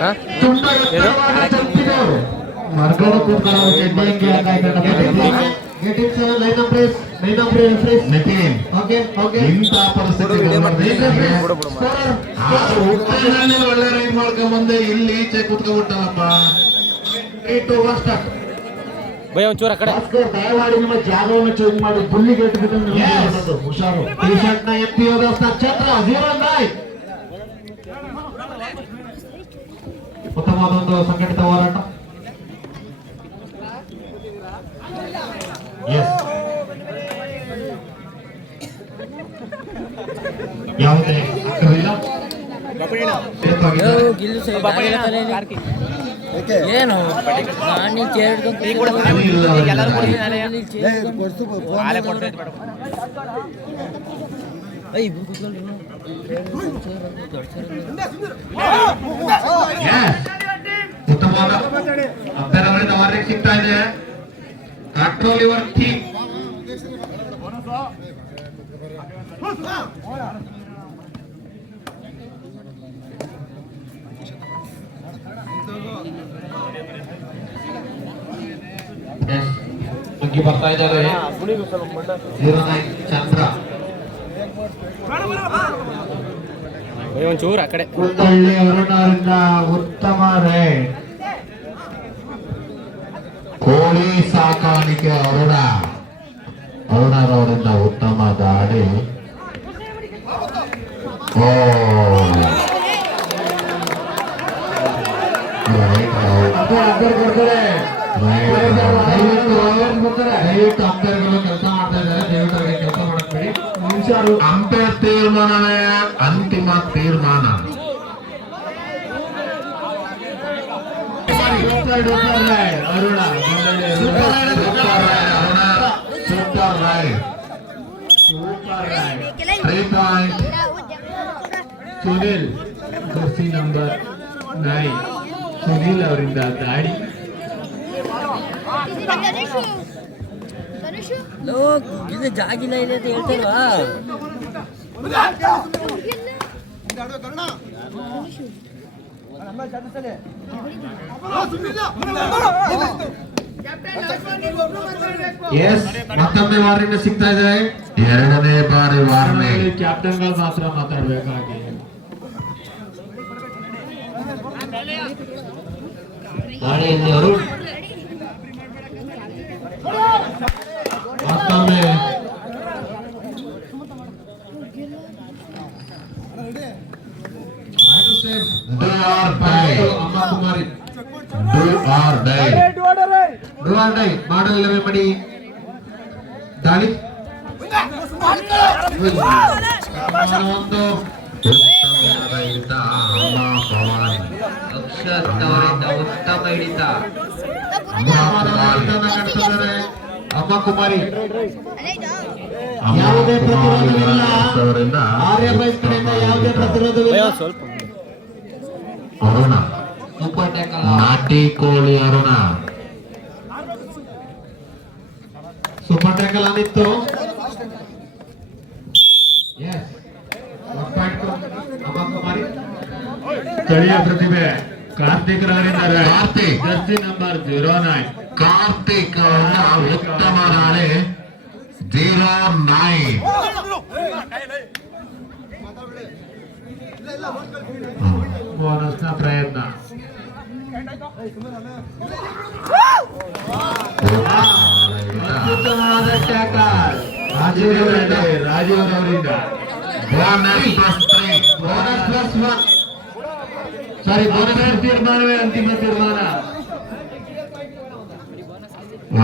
ಹಾ? ತುಂಬಾ ಏನು? ಎತ್ತರವಾದ ತಪ್ಪಿದವರು ಹೊರಗಡೆ ಕೂತ್ಕೊಳ್ಳೋ ಚಡ್ಡಿ ಅಂಗಿ ಹಾಕಾಯ್ತಣ್ಣ. Get it, sir. Line up race. Line up race, race. Nitin Okay, okay. ಇಂಥ ಪರಿಸ್ಥಿತಿ ಬಿಡು, ಬಿಡು, ಮಾಡು. Scorer. ಹುಟ್ಟಿನಲ್ಲಿ ಒಳ್ಳೆ ರೈಡ್ ಮಾಡ್ಕೊಂಡ್ ಬಂದೆ ಇಲ್ಲಿ ಈಚೆ ಕುತ್ಕೊಂಡ್ಬಿಟ್ಟಲ್ಲಪ್ಪ Three, two, one, start. ಭಯ ಒಂಚೂರು ಆ ಕಡೆ ಭಾಸ್ಕರ್, ದಯಮಾಡಿ ನಿಮ್ಮ ಜಾಗವನ್ನು ಚೇಂಜ್ ಮಾಡಿ ಬುಲ್ಲಿಗೆ ಇಟ್ಬಿಟ್ಟು ನಿಮ್ಗೆ Yes. ಬರೋದು. ಹುಷಾರು ಟಿ ಶರ್ಟ್ ನ ಎತ್ತಿ ಹೋದ ನಕ್ಷತ್ರ ಜೀರೋ ನೈನ್ ಉತ್ತಮವಾದ ಒಂದು ಸಂಘಟಿತ ಹೋರಾಟ ಎಸ್ ಯಾವುದೇ ಅಕ್ಕವಿಲ್ಲ ಸೇಫಾಗಿದೆ. ಏನು ನಾನು ಚೇರ್ Yes. ಉತ್ತಮವಾದ ಅಭ್ಯರ್ಥಿಗಳಿಂದ ವಾರ್ನಿಂಗ್ ಸಿಗ್ತಾ ಇದೆ. ಕಂಟ್ರೋಲ್ ಯುವರ್ ಥೀಮ್ ಮುಗ್ಗಿ ಬರ್ತಾ ಇದ್ದಾರೆ. ಜೀರೋ ನೈನ್ ಚಂದ್ರ ಒಂಚೂರು ಆ ಕಡೆ. ಉತ್ತಮ ರೈಡ್ ಕೋಳಿ ಸಾಕಾಣಿಕೆ ಅರುಣ. ಅರುಣರವರಿಂದ ಉತ್ತಮ ದಾಳಿ ಓ. ದಯವಿಟ್ಟು ಇದ್ದಾರೆ. ಕೆಲಸ ಅಂಪೈರ್ ತೀರ್ಮಾನವೇ ಅಂತಿಮ ತೀರ್ಮಾನ. Aruna super raid Aruna super raid three point Sunil jersey number nine Sunil ಅವರಿಂದ ದಾಡಿ ಇದು ಜಾಗಿಲ್ಲ ಇದೆ ಅಂತ ಹೇಳ್ತಾರವಾ ಎಸ್ ಮತ್ತೊಮ್ಮೆ ವಾರ್ನಿಂಗ್ ಸಿಗ್ತಾ ಇದೆ. ಎರಡನೇ ಬಾರಿ ವಾರ್ನಿಂಗ್. ಕ್ಯಾಪ್ಟನ್ಗಳು ಮಾತ್ರ ಮಾತಾಡಬೇಕಾಗಿ. ಅರುಣ್ ಮತ್ತೊಮ್ಮೆ ಡೂ ಆರ್ ಡೈ ಅಮ್ಮ ಕುಮಾರಿ do or die do or die ಮಾಡಿ. ದಾಳಿ. ಒಂದು ಉತ್ತಮವಾದ ಹಿಡಿತ ಅಮ್ಮ ಭವಾನಿ ಉತ್ತಮ ಹಿಡಿತ ಅಮ್ಮ ಭವಾನಿ ನಡೆಸಿದ್ದಾರೆ ಅಮ್ಮ ಕುಮಾರಿ ಯಾವುದೇ ಪ್ರತಿರೋಧವಿಲ್ಲ. ಆರ್ಯ ಕಡೆಯಿಂದ ಯಾವುದೇ ಪ್ರತಿರೋಧವಿಲ್ಲ ಅರುಣ ನಾಟಿ ಕೋಳಿ ಅರುಣ. To ಅಮ್ಮ ಕುಮಾರಿ ಸ್ಥಳೀಯ ಪ್ರತಿಭೆ Karthik ರವರಿಂದ Karthik. Jersey number zero nine. Karthik ಅವರ ಉತ್ತಮ ನಾಳೆ ಜೀರೋ ನೈನ್. ಪ್ರಯತ್ನ. ಅತ್ಯುತ್ತಮವಾದ ಟ್ಯಾಕಲ್ ರಾಜೀವ್ ರವರಿಂದ Rajeev ರವರಿಂದ bonus plus three bonus plus one sorry bonus ತೀರ್ಮಾನವೇ ಅಂತಿಮ ತೀರ್ಮಾನ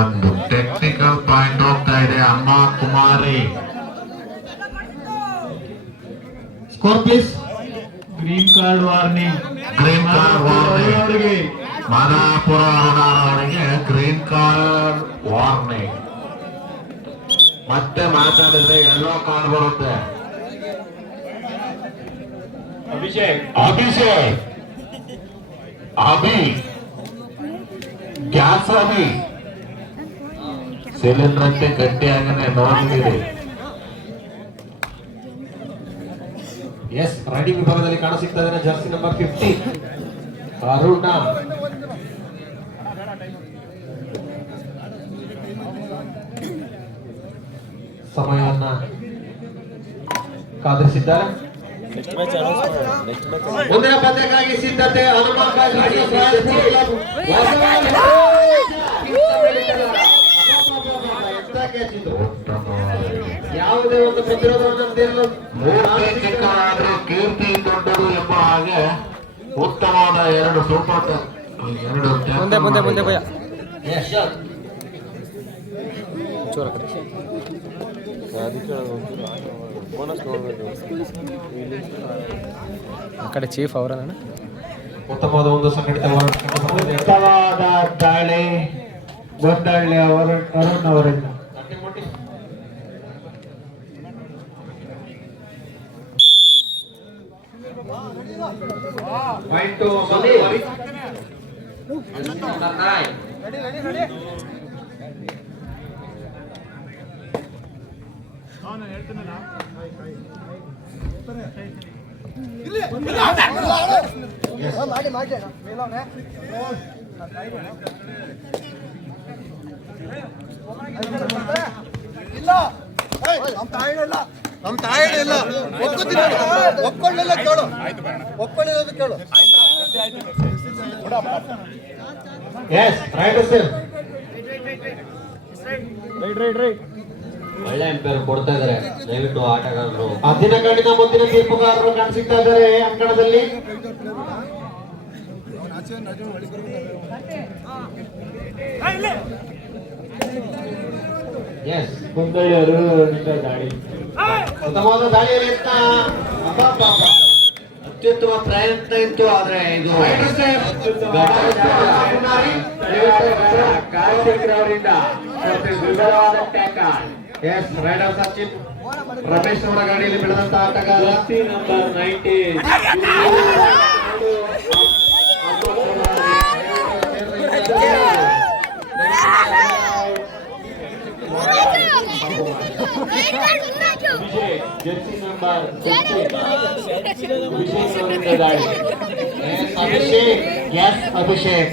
ಒಂದು ಟೆಕ್ನಿಕಲ್ ಪಾಯಿಂಟ್ ಹೋಗ್ತಾ ಇದೆ Amma Kumari score please green card warning green card warning ಅವರಿಗೆ ಮಾದಾಪುರ ಅರುಣ ಅವರಿಗೆ ಗ್ರೀನ್ ಕಾರ್ಡ್ ವಾರ್ನಿಂಗ್ ಮತ್ತೆ ಮಾತಾಡಿದ್ರೆ ಎಲ್ಲೋ ಕಾರ್ಡ್ ಬರುತ್ತೆ ಅಭಿಷೇಕ್ ಅಭಿಷೇಕ್ ಅಭಿ ಗ್ಯಾಸ್ ಅಭಿ ಸಿಲಿಂಡರ್ ಅಂತೆ ಗಟ್ಟಿಯಾಗನೆ ನೋಡಿದ್ದೀರಿ ಎಸ್ ರೈಡಿಂಗ್ ವಿಭಾಗದಲ್ಲಿ ಕಾಣ ಸಿಗ್ತಾ ಇದೆ ಜರ್ಸಿ ನಂಬರ್ ಫಿಫ್ಟಿ ಅರುಣ ಸಮಯವನ್ನ ಕಾದಿರಿಸಿದ್ದಾರೆ. ಮುಂದಿನ ಪಂದ್ಯಕ್ಕಾಗಿ ಸಿದ್ಧತೆ ಹನುಮಂತ ಯಾವುದೇ ಒಂದು ಕೀರ್ತಿ ದೊಡ್ಡದು ಎಂಬ ಹಾಗೆ ಉತ್ತಮವಾದ ಎರಡು ಸೂಪರ್ ಎರಡು ಮುಂದೆ ಮುಂದೆ ಮುಂದೆ ಭಯ. ಚೂರ ಆ ಕಡೆ ಚೀಫ್ ಅವರ ಉತ್ತಮವಾದ ಒಂದು ಸಂಘಟಿತ ಉತ್ತಮವಾದ ದಾಳಿ ಗೊಂದಳ್ಳಿ ಅವರ ಅರುಣ್ ಅವರಿಂದ. ಪಾಯಿಂಟು ನಮ್ ತಾಯಿ ಇಲ್ಲ ಒಪ್ಕೊತೀನಿ ಒಪ್ಕೊಳ್ಳಿಲ್ಲ ಕೇಳು ಒಪ್ಕೊಳ್ಳಿಲ್ಲ ಕೇಳು ಎಸ್ ರೈಟ್ ಸರ್ ಒಳ್ಳೆ ಎಂಪೈರ್ ಕೊಡ್ತಾ ಇದಾರೆ. ದಯವಿಟ್ಟು ಆಟಗಾರರು. ಆ ಕಣ್ಣಿನ ಮುಂದಿನ ತೀರ್ಪುಗಾರರು ಕಾಣಿಸ್ತಾ ಇದ್ದಾರೆ ಅಂಕಣದಲ್ಲಿ. ಎಸ್ ಕುಂದಳ್ಳಿಯವರು ದಾಳಿ. ಉತ್ತಮವಾದ ದಾಳಿಯಲ್ಲಿ. ಅತ್ಯುತ್ತಮ ಪ್ರಯತ್ನ ಇತ್ತು ಆದ್ರೆ ಇದು. ಎಸ್ ರೈಡರ್ ಸಚಿನ್ ರಮೇಶ್ ಅವರ ಗಾಡಿಯಲ್ಲಿ ಬೆಳೆದಂತ ಆಟಗಾರ. વિજય જર્સી નંબર વિજય નોંધાઈ Abhishek yes Abhishek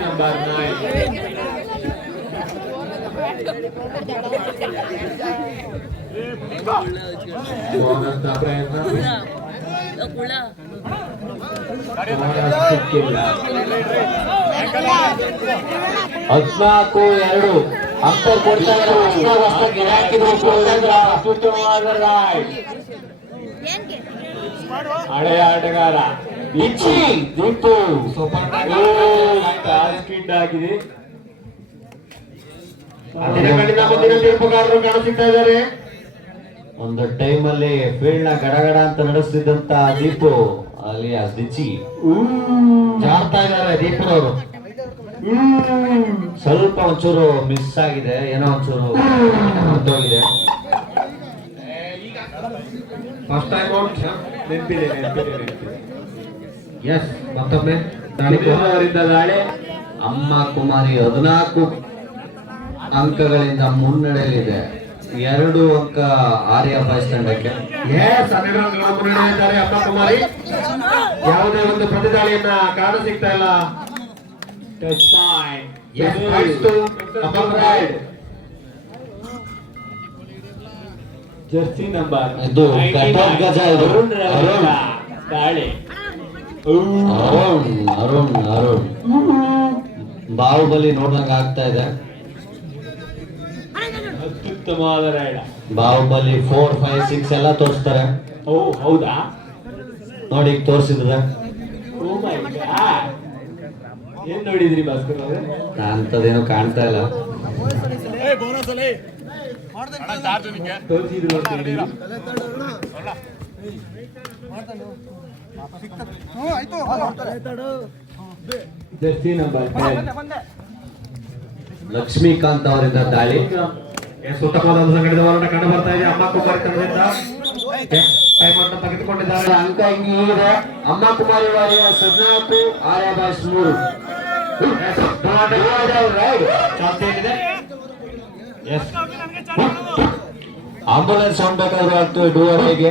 number nine પ્રયત્ન ಕುಳ ಹದ್ನಾಲ್ಕು ಎರಡು. ಅಂಕರ್ ಕೊಡ್ತಾ ರಾಯ್ಡ್ ಹಳೆಯ ಆಟಗಾರ. ಇಚ್ಚಿ ದೀಪು ಸ್ಕಿಡ್ ಆಗಿದೆ. ಮುಂದಿನ ತೀರ್ಪುಗಾರರು ಕಾಣಿಸುತ್ತಾ ಇದ್ದಾರೆ ಒಂದು ಟೈಮ್ ಅಲ್ಲಿ ಫೀಲ್ಡ್ನ ಗಡಗಡ ಅಂತ ನಡೆಸ್ತಿದ್ದಂತ ದೀಪು ಅಲ್ಲಿ ದಿಚ್ಚಿ. ಜಾಡ್ತಾ ಇದ್ದಾರೆ ದೀಪರವರು. ಸ್ವಲ್ಪ ಒಂಚೂರು ಮಿಸ್ ಆಗಿದೆ ಏನೋ ಒಂಚೂರು ಫಸ್ಟ್ ಟೈಮ್ ಔಟ್ ನೆನಪಿದೆ ನೆನಪಿದೆ ಎಸ್ ಮತ್ತೊಮ್ಮೆ ಅವರಿಂದ ದಾಳಿ ಅಮ್ಮ ಕುಮಾರಿ ಹದಿನಾಲ್ಕು ಅಂಕಗಳಿಂದ ಮುನ್ನಡೆಯಲಿದೆ ಎರಡು ಅಂಕ ಆರ್ಯ ಬಾಯ್ಸ್ ತಂಡಕ್ಕೆ. ಎಸ್ ಹನ್ನೆರಡು ಅಂಕಗಳ ಮುನ್ನಡೆಯಿದ್ದಾರೆ ಅಮ್ಮ ಕುಮಾರಿ. ಯಾವುದೇ ಒಂದು ಪ್ರತಿದಾಳಿಯನ್ನ ಕಾಣ ಸಿಗ್ತಾ ಇಲ್ಲ. ಕುಮಾರಿ. ಜರ್ಸಿ ನಂಬರ್ ಇದು ಘಟೋತ್ ಗಜ ಇದು. ಅರುಣ್ ಅರುಣ್ ಅರುಣ್ ಅರುಣ್ ಬಾಹುಬಲಿ ನೋಡ್ದಂಗ ಆಗ್ತಾ ಇದೆ. ಅತ್ಯುತ್ತಮವಾದ raid Baahubali four five six ಎಲ್ಲ ತೋರಿಸ್ತಾರೆ. ಓ ಹೌದಾ? ನೋಡಿ ತೋರಿಸಿದ್ರ ತೋರಿಸಿದ್ರೆ. Oh my god. ಏನ್ ನೋಡಿದ್ರಿ ಭಾಸ್ಕರ್ ಅವ್ರೆ? ಅಂತದೇನು ಕಾಣ್ತಾ ಇಲ್ಲ. ತೋರಿಸಿದ್ರು ಅಂತ ಹೇಳಿದ್ರು. ಜರ್ಸಿ ನಂಬರ್ ಲಕ್ಷ್ಮೀಕಾಂತ್ ಅವರಿಂದ ದಾಳಿ. ಒಂದು ಸಂಘಟಿತ ಹೋರಾಟ ಕಂಡು ಬರ್ತಾ ಇದೆ. ಅಮ್ಮ ಕುಮಾರಿ ತಂಡದಿಂದ. ಟೈಮ್ ಔಟ್ ತೆಗೆದುಕೊಂಡಿದ್ದಾರೆ. ಅಂಕ ಹಿಂಗೆ ಹೀಗಿದೆ. ಅಮ್ಮ ಕುಮಾರಿ ವಾರಿಯ ಹದಿನಾಲ್ಕು ಆರ್ಯ ಬಾಯ್ಸ್ ಮೂರು ಆಂಬುಲೆನ್ಸ್ ಸೌಂಡ್ ಬೇಕಾದ್ರೆ ಆಗ್ತದೆ ಡೂವರ್ ಹೇಗೆ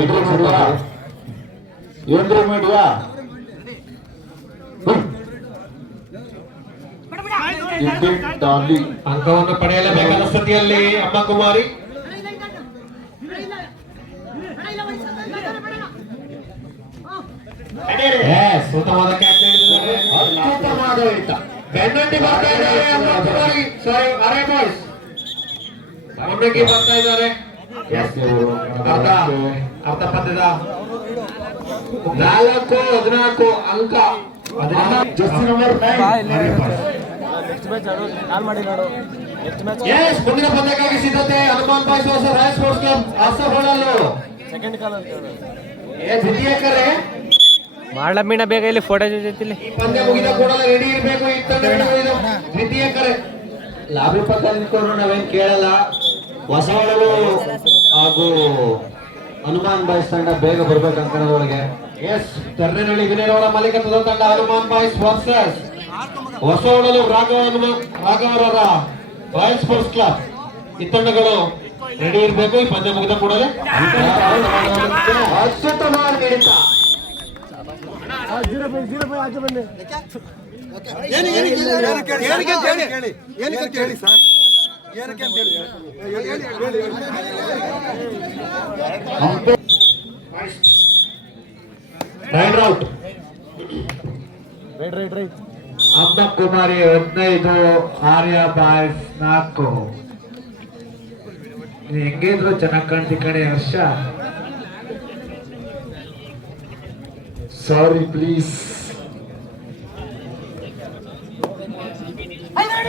ಏನ್ರಿ ಎಂಟ್ರಿ ಏನ್ರಿ ಮೀಡಿಯಾ ಡಾರ್ಲಿಂಗ್ ಅಂಕವನ್ನು ಪಡೆಯಲೇಬೇಕಾದ ಸ್ಥಿತಿಯಲ್ಲಿ ಅಮ್ಮ ಕುಮಾರಿ ಸೂತವಾದ ಉತ್ತಮವಾದ ಕ್ಯಾಚ್ ಅತ್ಯುತ್ತಮವಾದ ಹಿಡಿತ ಬೆನ್ನಟ್ಟಿ ಬರ್ತಾ ಇದ್ದಾರೆ ಅಮ್ಮ ಕುಮಾರಿ ಸಾರಿ ಅರೆ ಬಾಯ್ಸ್ ಒಮ್ಮೆ ಬರ್ತಾ ಇದ್ದಾರೆ. ಅರ್ಥ? ಪಂದ್ಯದ? ನಾಲ್ಕು ಹದಿನಾಲ್ಕು ಅಂಕ. ಜರ್ಸಿ ನಂಬರ್ ಫೈವ್ ಅರೆ ಮ್ಯಾಚ್ ಎಸ್ ಮುಂದಿನ ಪಂದ್ಯಕ್ಕಾಗಿ ಸಿದ್ಧತೆ ಹನುಮಾನ್ ಬಾಯ್ಸ್ ಹೊಸ ರಾಯ್ ಸ್ಪೋರ್ಟ್ಸ್ ಕ್ಲಬ್ ಆಸಫಳಲ್ಲು ಸೆಕೆಂಡ್ ಕಾಲ್ ಅಂತ ಏ ದ್ವಿತೀಯ ಕರೆ ಮಾಡ್ಲ ಮೀನ ಬೇಗ ಇಲ್ಲಿ ಫೋಟೋ ಜೊತೆ ಈ ಪಂದ್ಯ ಮುಗಿದ ಕೂಡಲೇ ರೆಡಿ ಇರಬೇಕು ಈ ತಂಡ ready ಇದು. ದ್ವಿತೀಯ ಕರೆ ಲಾಭಿ ಪಕ್ಕ ನಿಂತ್ಕೊಂಡು ನಾವೇನ್ ಕೇಳಲ್ಲ. ಹೊಸವಳಲು ಹಾಗೂ ಹನುಮಾನ್ ಬಾಯ್ಸ್ ತಂಡ ಬೇಗ ಬರ್ಬೇಕು ಅಂಕಣದೊಳಗೆ ಎಸ್ ತರ್ನೆನಹಳ್ಳಿ ವಿನಯನವರ ಮಾಲೀಕತ್ವದ ತಂಡ ಹನುಮಾನ್ ಬಾಯ್ಸ್ ವರ್ಸಸ್ ಹೊಸ ಹೊಡಲು ರಾಘವ ಹನುಮ- ರಾಘವರರ ರಾಯಲ್ ಸ್ಪೋರ್ಟ್ಸ್ ಕ್ಲಬ್ ಈ ತಂಡಗಳು ರೆಡಿ ಇರಬೇಕು. ಈ ಪಂದ್ಯ ಮುಗಿದ ಕೂಡಲೇ. ರೈಡ್ ರೈಟ್ ರೈಟ್ ಅಮ್ಮ ಕುಮಾರಿ ಹದಿನೈದು ಆರ್ಯ ಬಾಯ್ಸ್ ನಾಲ್ಕು ಇದು ಹೆಂಗಿದ್ರು ಚೆನ್ನಾಗಿ ಕಾಣ್ತಿ ಕಡೆ ಹರ್ಷ ಸಾರಿ ಪ್ಲೀಸ್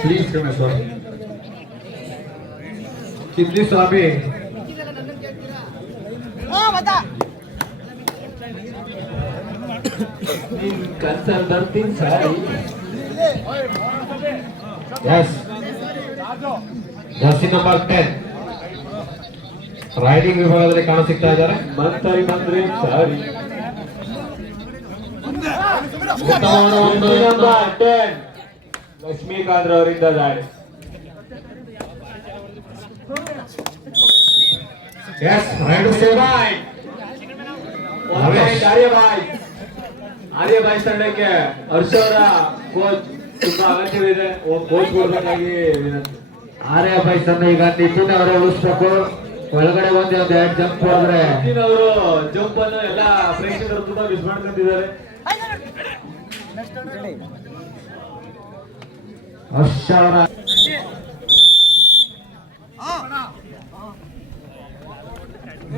ಪ್ಲೀಸ್ ಕಣ ಸಾರಿ ಕಿದ್ದಿ ಸ್ವಾಮಿ ಕನ್ಸಲ್ ಬರ್ತೀನಿ sorry yes jersey number ten raiding ವಿಭಾಗದಲ್ಲಿ ಕಾಣ ಸಿಗ್ತಾ ಇದ್ದಾರೆ ಮಂತಾಯಿ ಬಂದ್ರಿ ಸಾರಿ ಉತ್ತಮವಾದ ಒಂದು ಟೆನ್ ಲಕ್ಷ್ಮೀಕಾಂತ್ ಅವರಿಂದ ದಾಳಿ yes raid save Ramesh Arya boy Arya boy ತಂಡಕ್ಕೆ ಹರ್ಷ ಅವರ ಕೋಚ್ ತುಂಬಾ ಅಗತ್ಯವಿದೆ. ಕೋಚ್ ಕೊಡ್ಬೇಕಾಗಿ ವಿನಂತಿ. ಆರ್ಯ ಬಾಯ್ಸ್ ಅನ್ನ ಈಗ ನಿತಿನ್ ಅವರೇ ಉಳಿಸ್ಬೇಕು. ಒಳಗಡೆ ಬಂದು ಒಂದ್ ಎರಡು ಜಂಪ್ ಹೋದ್ರೆ ನಿತಿನ್ ಅವರು ಜಂಪ್ ಅನ್ನು ಎಲ್ಲ ಪ್ರೇಕ್ಷಕರು ತುಂಬಾ ಮಿಸ್ ಮಾಡ್ಕೊಂತಿದ್ದಾರೆ ಹರ್ಷ ಅವರ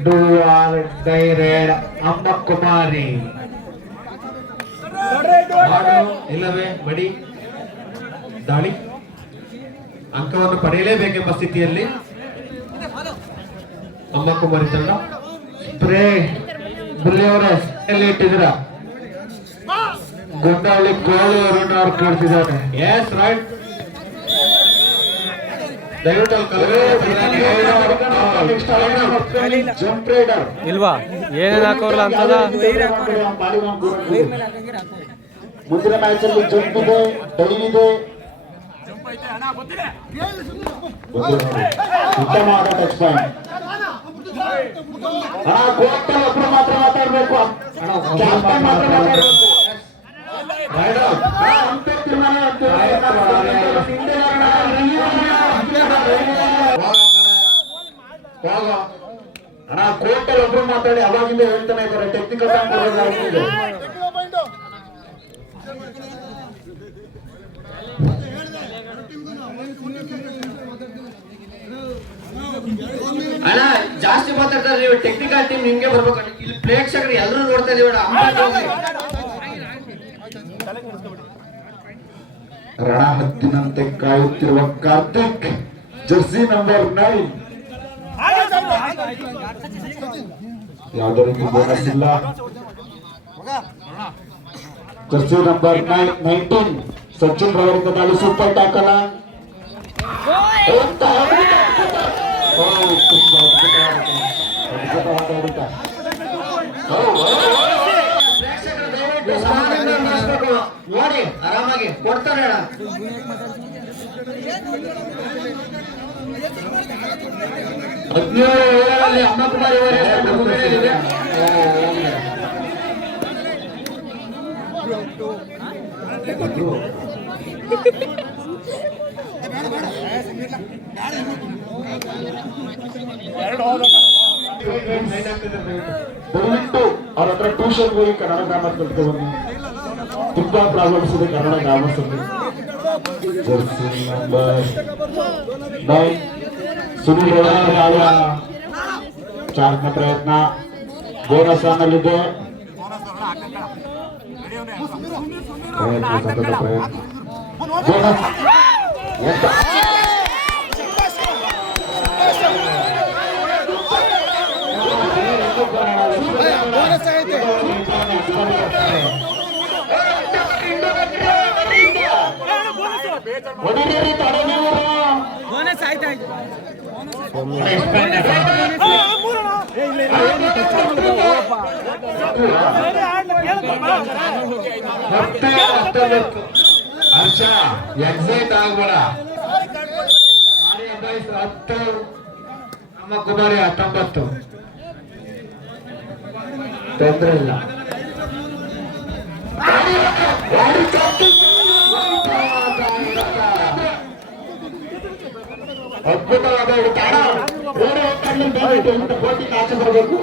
ಡೂ ಆರ್ ಡೈ ಅಮ್ಮ ಕುಮಾರಿ ಮಾಡು, ಇಲ್ಲವೇ ಬಡಿ. ದಾಳಿ. ಅಂಕವನ್ನು ಪಡೆಯಲೇಬೇಕೆಂಬ ಸ್ಥಿತಿಯಲ್ಲಿ ಅಮ್ಮ ಕುಮಾರಿ ತಂಡ. ಸ್ಪ್ರೇ ಇಟ್ಟಿದ್ದೀರಾ? ಗುಂಡಹಳ್ಳಿ ಕೋಳಿ ಅರುಣ್ ಅವ್ರು ಕೇಳ್ತಿದ್ದಾರೆ. ಎಸ್ ರೈಟ್ ಇಲ್ವಾ? ಏನೇನ್ ಹಾಕೋರ್ಲ ಅಂತದ? ಮುಂದಿನ ಮ್ಯಾಚ್ ಅಲ್ಲಿ ಜಂಪ್ ಇದೆ ಡೈವ್ ಇದೆ ಉತ್ತಮವಾದ ಟಚ್ ಪಾಯಿಂಟ್ ಹಾ ಕೋರ್ಟ್ ಒಬ್ರು ಮಾತ್ರ ಮಾತಾಡಬೇಕು. ಕ್ಯಾಪ್ಟನ್ ಮಾತ್ರ ಮಾತಾಡ್ಬೇಕು. ಅಣ್ಣ ಕೋರ್ಟಲ್ಲಿ ಒಬ್ರು ಮಾತಾಡಿ, ಅವಾಗಿಂದ ಹೇಳ್ತಾನೆ ಇದ್ದಾರೆ. ಟೆಕ್ನಿಕಲ್ ಅಣ್ಣ ಜಾಸ್ತಿ ಮಾತಾಡ್ತಾರೆ ನೀವು ಟೆಕ್ನಿಕಲ್ ಟೀಮ್ ನಿಮ್ಗೆ ಬರ್ಬೇಕು ಇಲ್ಲಿ ಪ್ರೇಕ್ಷಕರು ಎಲ್ಲರೂ ನೋಡ್ತಾ ಇದೀವಿ ರಣ ಹತ್ತಿನಂತೆ ಕಾಯುತ್ತಿರುವ ಕಾರ್ತಿಕ್ ಜರ್ಸಿ ನಂಬರ್ ನೈನ್ ಯಾವುದೇ ರೀತಿ ಬೋನಸ್ ಇಲ್ಲ? Jersey number nine nineteen Sachin ರವರಿಂದ ದಾಳಿ ಸೂಪರ್ ನೋಡಿ ಆರಾಮಾಗಿ ಕೊಡ್ತಾರೆ ಹದಿನೇಳು ಏಳರಲ್ಲಿ ಅಮ್ಮ ಕುಮಾರಿ ಅವರೇ ಮುನ್ನಡೆಯಲ್ಲಿದೆ. ದಯವಿಟ್ಟು ಅವ್ರ ಹತ್ರ ಟ್ಯೂಷನ್ ಹೋಗಿ ಕನ್ನಡ ಗ್ರಾಮರ್ ಕಲ್ತ್ಕೊ ಬನ್ನಿ ತುಂಬಾ ಪ್ರಾಬ್ಲಮ್ಸ್ ಇದೆ ಕನ್ನಡ ಗ್ರಾಮರ್ಸ್ ಅಲ್ಲಿ jersey number nine Sunil Raya ಚಾರ್ಜ್ನ ಪ್ರಯತ್ನ ಬೋನಸ್ ಆನಲ್ಲಿದೆ ಪ್ರಯತ್ನ ಸತತ ಪ್ರಯತ್ನ ಬೋನಸ್ ಮತ್ತೆ ಹತ್ತೊಂಬತ್ತು ಹರ್ಷ ಎಕ್ಸೈಟ್ ಆಗ್ಬೇಡ ಹತ್ತು ನಮ್ಮ ಕುಮಾರಿ ಹತ್ತೊಂಬತ್ತು ತೊಂದ್ರೆ ಇಲ್ಲ ಅದ್ಭುತವಾದ ತಾಣ. ಬೇರೆ ಕಣ್ಣು ದಯವಿಟ್ಟು ಇಂಥ ಕೋಟಿ ಆಚೆ ಬರಬೇಕು?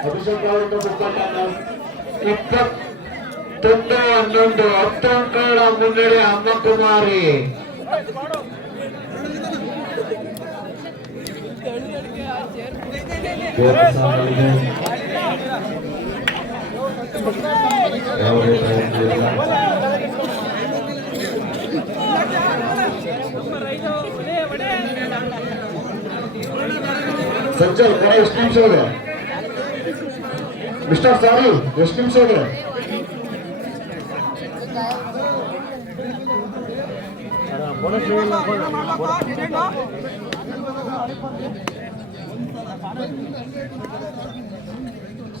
ಅಭಿಷೇಕ್ ಅವರಿಂದ ಇಪ್ಪತ್ತೊಂದು ಅಂಕಗಳ ಮುನ್ನಡೆ ಅಮ್ಮ ಕುಮಾರಿ ಯಾವುದೇ ಪ್ರಯತ್ನ ಇಲ್ಲ. ಸಂಜಯ್ ಕೊನೆ ಎಷ್ಟು ನಿಮಿಷ ಇದೆ ಮಿಸ್ಟರ್ ಸಾರಿ ಎಷ್ಟು ನಿಮಿಷ ಇದೆ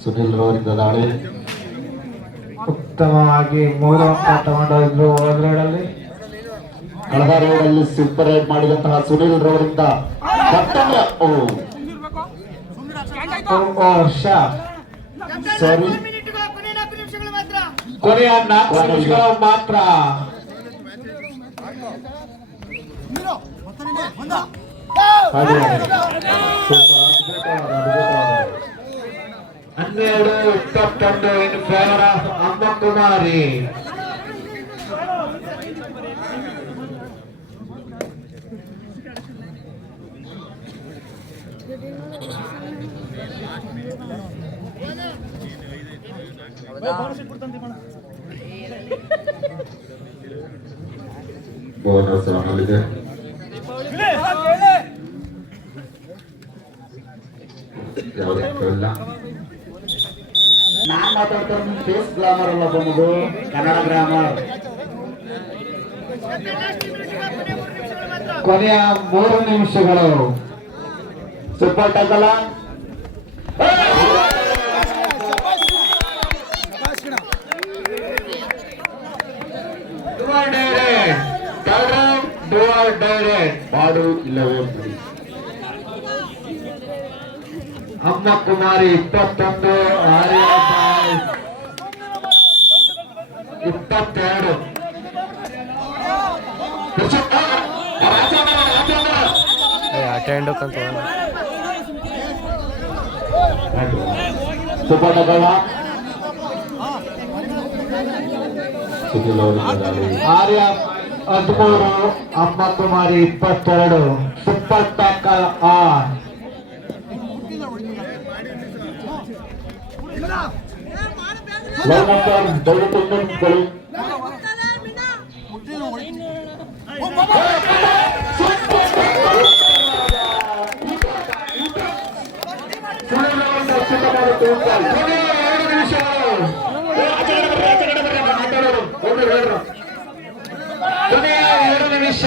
ಸುನಿಲ್ ರವರಿಂದ ದಾಳಿ ಉತ್ತಮವಾಗಿ ಮೂರು ಅಂಕ ತಗೊಂಡಿದ್ರು ಹೋದ್ರಲ್ಲಿ ಕಳೆದ ರೋಡಲ್ಲಿ ಸೂಪರ್ ರೈಡ್ ಮಾಡಿದಂತಹ ಸುನಿಲ್ ರವರಿಂದ ವರ್ಷ. ಸರಿ. ಕೊನೆಯ ನಾಲ್ಕು ನಿಮಿಷಗಳ ಮಾತ್ರ. ಹನ್ನೆರಡು ಇಪ್ಪತ್ತೊಂದು ಇನ್ ಫೇವರ್ ಆಫ್ ಅಮ್ಮ ಕುಮಾರಿ ಬೋನಸ್ ಆನಲ್ಲಿದೆ ಇಲ್ಲ ನಾನು ಮಾತಾಡ್ತಾ ಫೇಸ್ ಗ್ಲಾಮರ್ ಅಲ್ಲ ಬಂದು ಕನ್ನಡ ಗ್ರಾಮರ್ ಕೊನೆಯ ಮೂರು ನಿಮಿಷಗಳು. ಸೂಪರ್ ಟೈಕಲ್ಲ ಡುವರ್ ಡೈರೆಕ್ಟ್ ಮಾಡು ಇಲ್ಲವೇ ಬಿಡಿ ಅಮ್ಮ ಕುಮಾರಿ ಇಪ್ಪತ್ತೊಂದು ಆರ್ಯ ಇಪ್ಪತ್ತೆರಡು. ಅಟೆಂಡ್ ಅಂತ ಆರ್ಯ ಹದಿಮೂರು ಅಮ್ಮ ಕುಮಾರಿ ಇಪ್ಪತ್ತೆರಡು. ಸುಪ್ಪತ್ತಕ್ಕ ಟ್ಯಾಕಲ್ ಆನ್ ಲೈನ್ ನಂಬರ್ ದಯವಿಟ್ಟು ಇನ್ನೂ ನಿಂತ್ಕೊಳ್ಳಿ ಸುನಿಲ್ ಅವರಿಂದ ಅತ್ಯುತ್ತಮವಾದ ತೂಕ. ಕೊನೆಯ ಎರಡು ನಿಮಿಷಗಳು ಕೊನೆಯ ಎರಡು ನಿಮಿಷ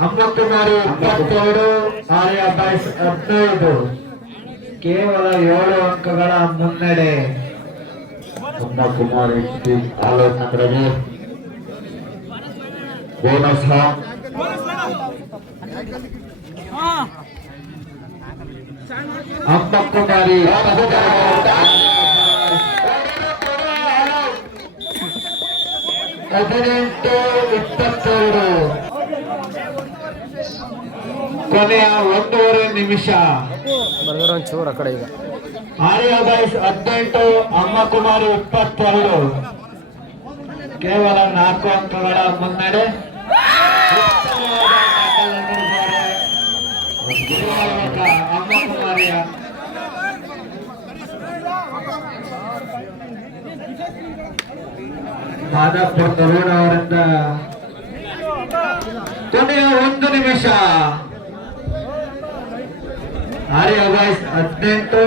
ಅಮ್ಮ ಕುಮಾರಿ ಇಪ್ಪತ್ತೆರಡು ಆರ್ಯ ಬಾಯ್ಸ್ ಹದಿನೈದು ಕೇವಲ ಏಳು ಅಂಕಗಳ ಮುನ್ನಡೆ. ಕುಮಾರ್ ಟೀಮ್ ಆಲೋಚನೆ ನಂತರಗೆ ಬೋನಸ್. ಹಾಫ್ ಅಂಬಕ್ಕುಮಾರಿ ಹದಿನೆಂಟು, ಇಪ್ಪತ್ತೆರಡು. ಕೊನೆಯ ಒಂದೂವರೆ ನಿಮಿಷ. ಬರ್ದಾರ ಒಂಚೂರು ಆ ಕಡೆ ಈಗ. ಹದಿನೆಂಟು, ಅಮ್ಮ ಕುಮಾರಿ ಇಪ್ಪತ್ತೆರಡು. ಕೇವಲ ನಾಲ್ಕು ಅಂಕಗಳ ಮುನ್ನಡೆ. ಅಮ್ಮ ಕುಮಾರಿಯ ಮಾದಾಪುರ ತರುಣ ಅವರಿಂದ ಕೊನೆಯ ಒಂದು ನಿಮಿಷ. ಆರ್ಯ ಬಾಯ್ಸ್ ಹದಿನೆಂಟು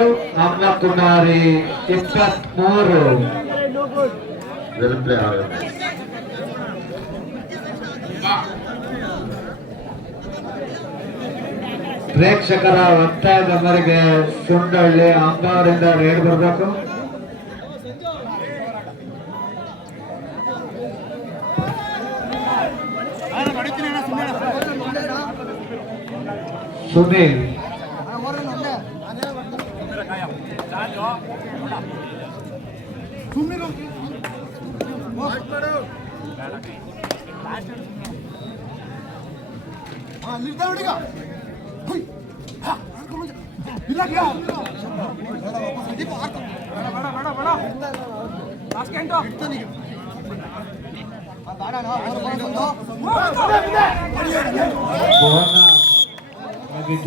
ಅಮ್ಮ ಕುಮಾರಿ ಇಪ್ಪತ್ಮೂರು. ಪ್ರೇಕ್ಷಕರ ಒತ್ತಾಯದ ಮೇರೆಗೆ ಸುಂಡಳ್ಳಿ ಅಂಬ ಅವರಿಂದ ರೇಡ್ ಬರಬೇಕು. ಸುನೀಲ್.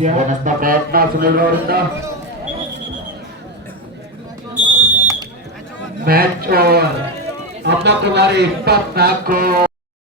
ಬೋನಸ್ನ ಪ್ರಯತ್ನ ಸುನೀಲ್ ಅವರಿಂದ ಮ್ಯಾಚ್ ಓವರ್ ಅಮ್ಮ ಕುಮಾರಿ ಇಪ್ಪತ್ನಾಲ್ಕು